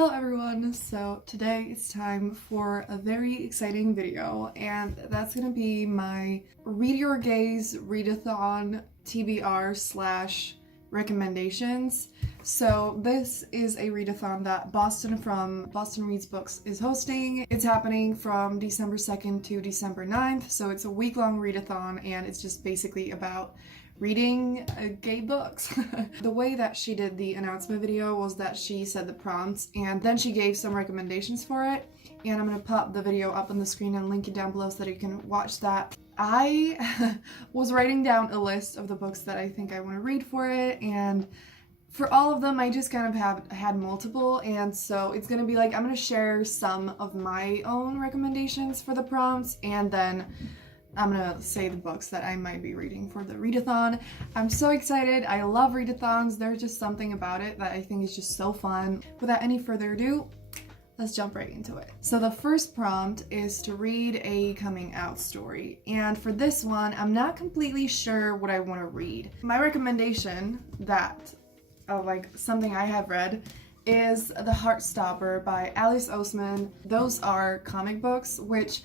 Hello everyone, so today it's time for a very exciting video, and that's gonna be my Read Your Gaze Readathon TBR slash recommendations. So this is a readathon that Boston from Boston Reads Books is hosting. It's happening from December 2nd to December 9th, so it's a week-long readathon, and it's just basically about reading gay books. The way that she did the announcement video was that she said the prompts and then she gave some recommendations for it, and I'm gonna pop the video up on the screen and link it down below so that you can watch that. I was writing down a list of the books that I think I want to read for it, and for all of them I just kind of had multiple, and so it's gonna be like I'm gonna share some of my own recommendations for the prompts, and then I'm gonna say the books that I might be reading for the readathon. I'm so excited. I love readathons. There's just something about it that I think is just so fun. Without any further ado, let's jump right into it. So the first prompt is to read a coming out story, and for this one I'm not completely sure what I want to read. My recommendation that like something I have read is The Heartstopper by Oseman. Those are comic books, which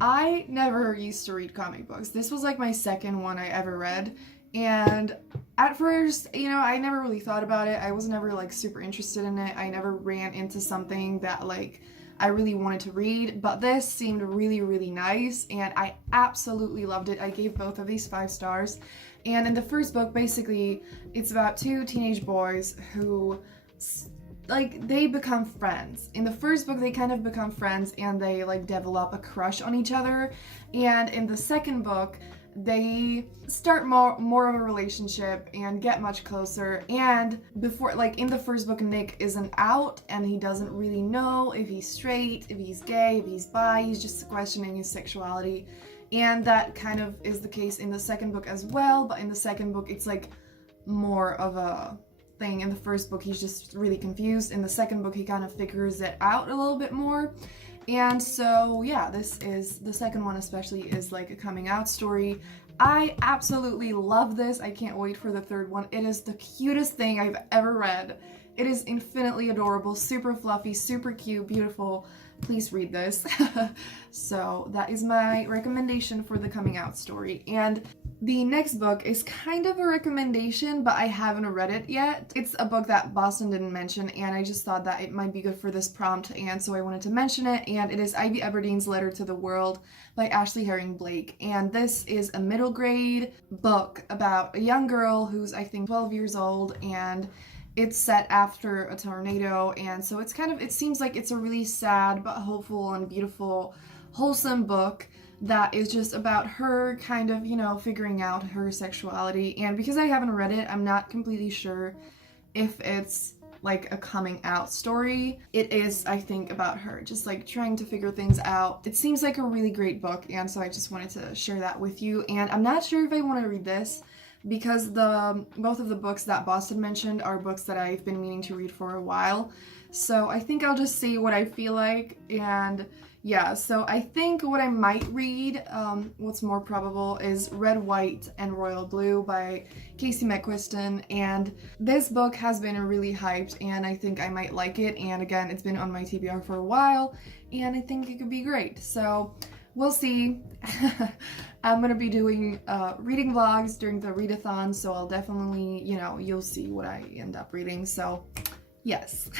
I never used to read comic books. This was like my second one I ever read, and at first, I never really thought about it. I was never like super interested in it. I never ran into something that like I really wanted to read, but this seemed really, really nice, and I absolutely loved it. I gave both of these 5 stars, and in the first book, basically, it's about 2 teenage boys who they become friends. In the first book, they kind of become friends and they like develop a crush on each other. And in the second book, they start more of a relationship and get much closer. And before, like in the first book, Nick isn't out and he doesn't really know if he's straight, if he's gay, if he's bi. He's just questioning his sexuality. And that kind of is the case in the second book as well. But in the second book, it's like more of a thing. In the first book he's just really confused. In the second book he kind of figures it out a little bit more. And so yeah, this is the second one, especially is like a coming out story. I absolutely love this. I can't wait for the third one. It is the cutest thing I've ever read. It is infinitely adorable, super fluffy, super cute, beautiful. Please read this. So that is my recommendation for the coming out story. And the next book is kind of a recommendation, but I haven't read it yet. It's a book that Boston didn't mention, and I just thought that it might be good for this prompt, and so I wanted to mention it, and it is Ivy Aberdeen's Letter to the World by Ashley Herring Blake. And this is a middle grade book about a young girl who's, I think, 12 years old, and it's set after a tornado, and so it's kind of, it seems like it's a really sad but hopeful and beautiful, wholesome book that is just about her kind of, figuring out her sexuality. And because I haven't read it, I'm not completely sure if it's like a coming out story. It is, I think, about her just like trying to figure things out. It seems like a really great book, and so I just wanted to share that with you. And I'm not sure if I want to read this because both of the books that Boston mentioned are books that I've been meaning to read for a while. So I think I'll just see what I feel like. And yeah, so I think what I might read, what's more probable, is Red, White, and Royal Blue by Casey McQuiston. And this book has been really hyped, and I think I might like it. And again, it's been on my TBR for a while, and I think it could be great. So we'll see. I'm gonna be doing reading vlogs during the readathon, so I'll definitely, you'll see what I end up reading. So yes.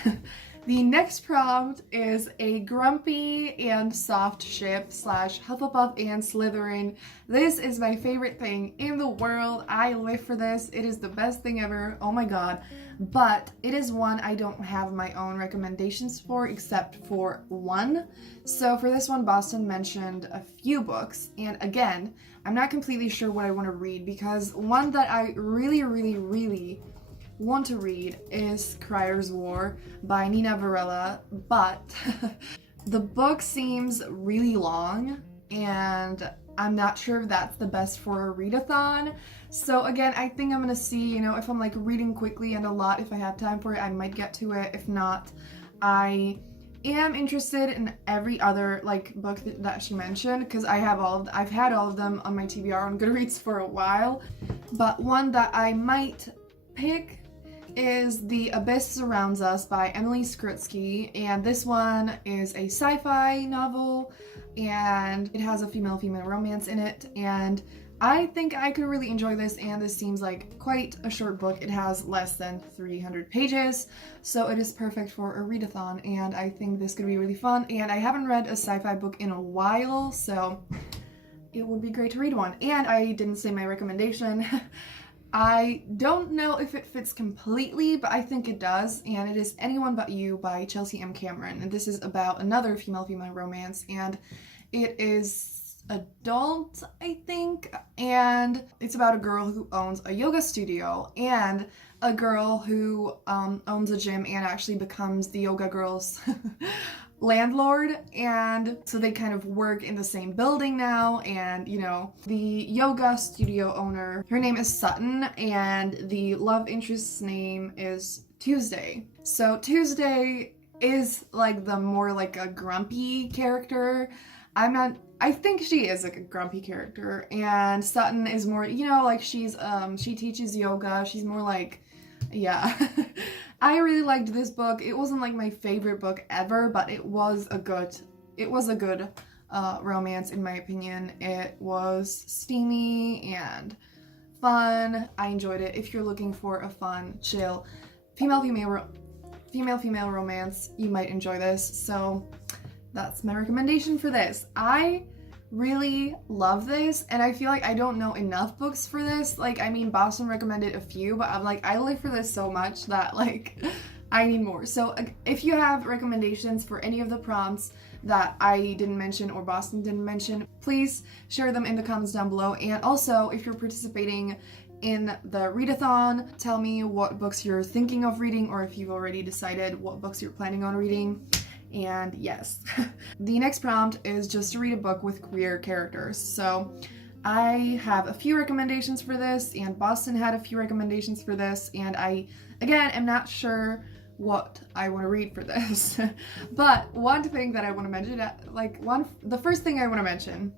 The next prompt is a grumpy and soft ship / Hufflepuff and Slytherin. This is my favorite thing in the world. I live for this. It is the best thing ever. Oh my god. But it is one I don't have my own recommendations for except for one. So for this one, Boston mentioned a few books. And again, I'm not completely sure what I want to read because one that I really, really, really want to read is Crier's War by Nina Varela, but the book seems really long and I'm not sure if that's the best for a readathon. So again, I think I'm gonna see, if I'm like reading quickly and a lot, if I have time for it, I might get to it. If not, I am interested in every other like book that she mentioned because I've had all of them on my TBR on Goodreads for a while. But one that I might pick is The Abyss Surrounds Us by Emily Skrutskie, and this one is a sci-fi novel, and it has a female-female romance in it, and I think I could really enjoy this, and this seems like quite a short book. It has less than 300 pages, so it is perfect for a readathon, and I think this could be really fun, and I haven't read a sci-fi book in a while, so it would be great to read one. And I didn't say my recommendation. I don't know if it fits completely, but I think it does, and it is Anyone But You by Chelsea M. Camryn, and this is about another female-female romance, and it is adult, I think, and it's about a girl who owns a yoga studio and a girl who owns a gym and actually becomes the yoga girl's landlord, and so they kind of work in the same building now. And you know, the yoga studio owner, her name is Sutton, and the love interest's name is Tuesday. So Tuesday is like the more like a grumpy character. I think she is like a grumpy character, and Sutton is more, you know, like she's she teaches yoga. She's more like, yeah. I really liked this book. It wasn't like my favorite book ever, but it was a good romance in my opinion. It was steamy and fun. I enjoyed it. If you're looking for a fun, chill, female-female romance, you might enjoy this. So that's my recommendation for this. I really love this, and I feel like I don't know enough books for this. Like, I mean, Boston recommended a few, but I'm like, I live for this so much that like I need more. So if you have recommendations for any of the prompts that I didn't mention or Boston didn't mention, please share them in the comments down below. And also, if you're participating in the readathon, tell me what books you're thinking of reading, or if you've already decided what books you're planning on reading. And yes, the next prompt is just to read a book with queer characters. So I have a few recommendations for this, and Boston had a few recommendations for this, and I, again, am not sure what I want to read for this. But one thing that I want to mention, the first thing I want to mention,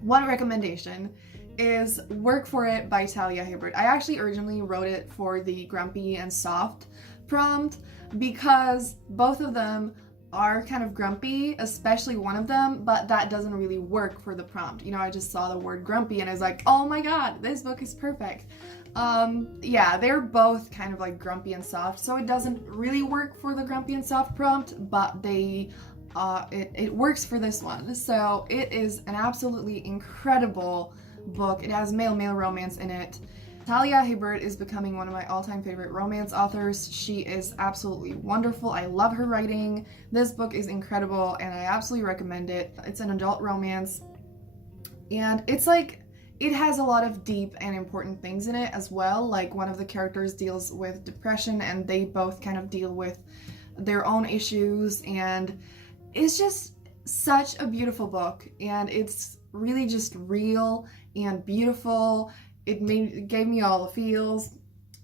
one recommendation, is Work For It by Talia Hibbert. I actually originally wrote it for the grumpy and soft prompt because both of them are kind of grumpy, especially one of them, but that doesn't really work for the prompt. You know, I just saw the word grumpy and I was like, oh my god, this book is perfect. Yeah, they're both kind of like grumpy and soft, so it doesn't really work for the grumpy and soft prompt, but it works for this one. So it is an absolutely incredible book. It has male romance in it. Talia Hibbert is becoming one of my all-time favorite romance authors. She is absolutely wonderful. I love her writing. This book is incredible, and I absolutely recommend it. It's an adult romance, and it's like, it has a lot of deep and important things in it as well. Like, one of the characters deals with depression, and they both kind of deal with their own issues, and it's just such a beautiful book, and it's really just real and beautiful. It gave me all the feels.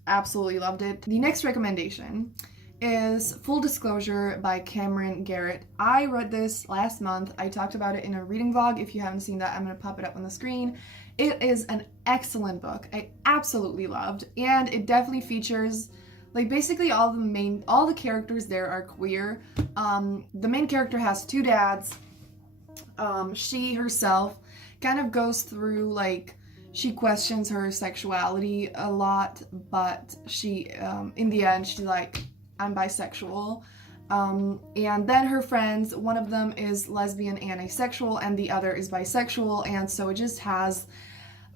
Absolutely loved it. The next recommendation is Full Disclosure by Camryn Garrett. I read this last month. I talked about it in a reading vlog. If you haven't seen that, I'm going to pop it up on the screen. It is an excellent book. I absolutely loved, and it definitely features like basically all the characters there are queer. The main character has two dads. She herself kind of goes through like, she questions her sexuality a lot, but she, in the end, she's like, I'm bisexual. And then her friends, one of them is lesbian and asexual, and the other is bisexual, and so it just has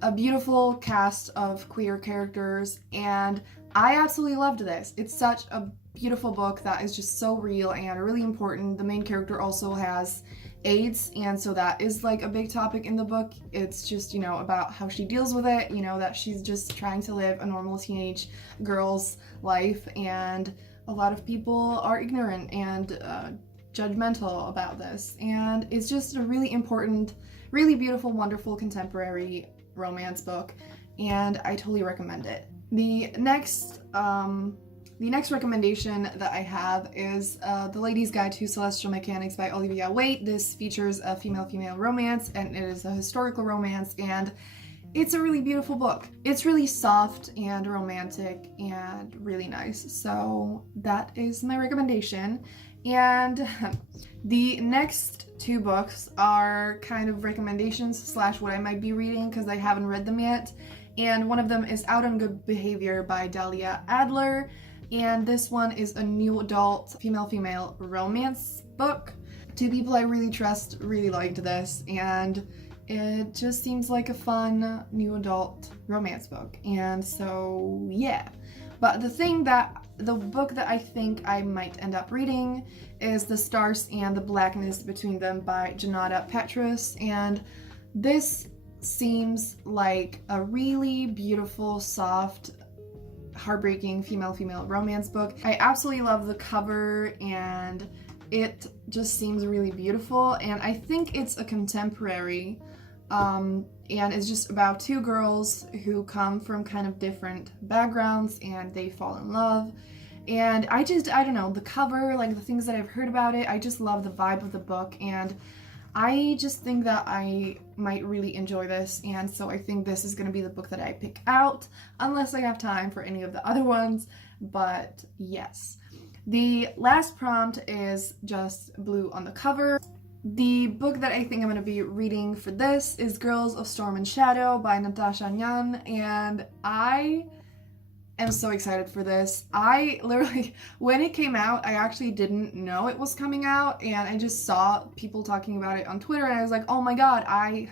a beautiful cast of queer characters, and I absolutely loved this. It's such a beautiful book that is just so real and really important. The main character also has AIDS, and so that is like a big topic in the book. It's just, you know, about how she deals with it, you know, that she's just trying to live a normal teenage girl's life, and a lot of people are ignorant and judgmental about this, and it's just a really important, really beautiful, wonderful contemporary romance book, and I totally recommend it. The next recommendation that I have is The Lady's Guide to Celestial Mechanics by Olivia Waite. This features a female-female romance, and it is a historical romance, and it's a really beautiful book. It's really soft and romantic and really nice. So that is my recommendation. And the next two books are kind of recommendations slash what I might be reading because I haven't read them yet. And one of them is Out on Good Behavior by Dahlia Adler. And this one is a new adult female-female romance book. Two people I really trust really liked this, and it just seems like a fun new adult romance book. And so, yeah. But the book that I think I might end up reading is The Stars and the Blackness Between Them by Junauda Petrus. And this seems like a really beautiful, soft, heartbreaking female-female romance book. I absolutely love the cover, and it just seems really beautiful. And I think it's a contemporary, and it's just about two girls who come from kind of different backgrounds and they fall in love. And I don't know, the cover, like the things that I've heard about it, I just love the vibe of the book, and I just think that I might really enjoy this, and so I think this is going to be the book that I pick out, unless I have time for any of the other ones, but yes. The last prompt is just blue on the cover. The book that I think I'm going to be reading for this is Girls of Storm and Shadow by Natasha Ngan, and I am so excited for this. I literally, when it came out, I actually didn't know it was coming out, and I just saw people talking about it on Twitter, and I was like, oh my god, I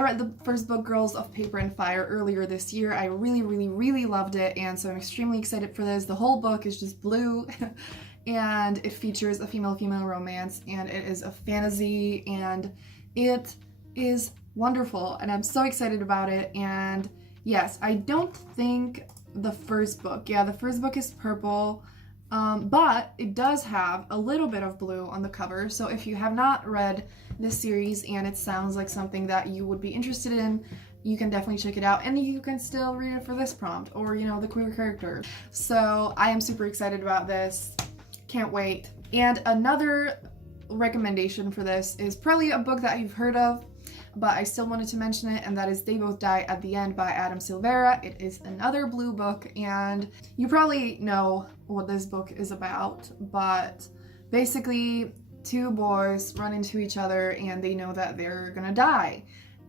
read the first book, Girls of Paper and Fire, earlier this year. I really loved it, and so I'm extremely excited for this. The whole book is just blue, and it features a female-female romance, and it is a fantasy, and it is wonderful, and I'm so excited about it. And yes, I don't think the first book is purple, but it does have a little bit of blue on the cover, so if you have not read this series and it sounds like something that you would be interested in, you can definitely check it out, and you can still read it for this prompt, or you know, the queer character. So I am super excited about this, can't wait. And another recommendation for this is probably a book that you've heard of, but I still wanted to mention it, and that is They Both Die at the End by Silvera. It is another blue book, and you probably know what this book is about, but basically two boys run into each other and they know that they're gonna die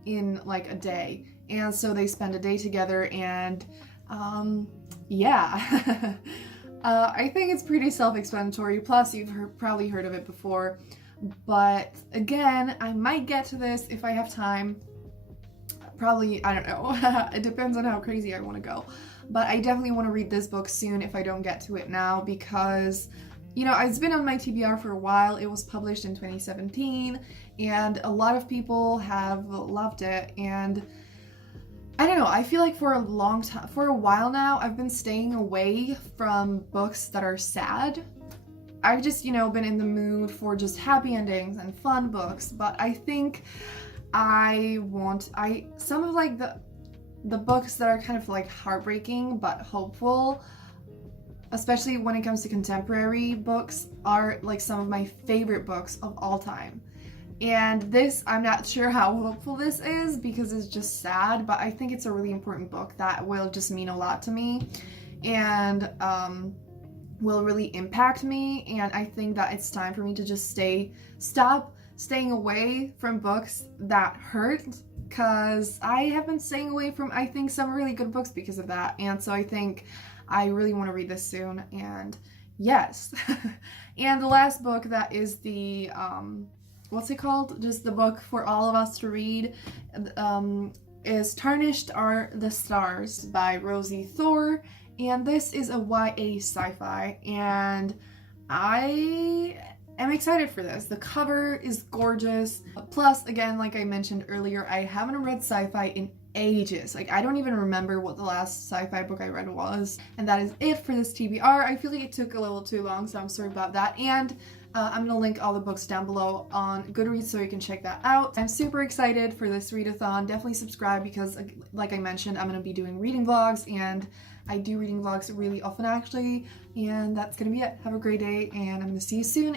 in like a day, and so they spend a day together, and yeah. I think it's pretty self-explanatory, plus you've probably heard of it before. But again, I might get to this if I have time. Probably, I don't know. It depends on how crazy I want to go. But I definitely want to read this book soon if I don't get to it now, because, you know, it's been on my TBR for a while. It was published in 2017, and a lot of people have loved it. And I don't know, I feel like for a while now, I've been staying away from books that are sad. I've just, you know, been in the mood for just happy endings and fun books, but I think some of like the books that are kind of like heartbreaking but hopeful, especially when it comes to contemporary books, are like some of my favorite books of all time. And this, I'm not sure how hopeful this is because it's just sad, but I think it's a really important book that will just mean a lot to me, and will really impact me. And I think that it's time for me to just stop staying away from books that hurt, because I have been staying away from, I think, some really good books because of that. And so I think I really want to read this soon, and yes. And the last book that is the what's it called? Just the book for all of us to read, is Tarnished Are the Stars by Rosiee Thor. And this is a YA sci-fi, and I am excited for this. The cover is gorgeous. Plus, again, like I mentioned earlier, I haven't read sci-fi in ages. Like, I don't even remember what the last sci-fi book I read was. And that is it for this TBR. I feel like it took a little too long, so I'm sorry about that. And I'm gonna link all the books down below on Goodreads so you can check that out. I'm super excited for this readathon. Definitely subscribe because, like I mentioned, I'm gonna be doing reading vlogs, and I do reading vlogs really often actually. And that's gonna be it. Have a great day, and I'm gonna see you soon.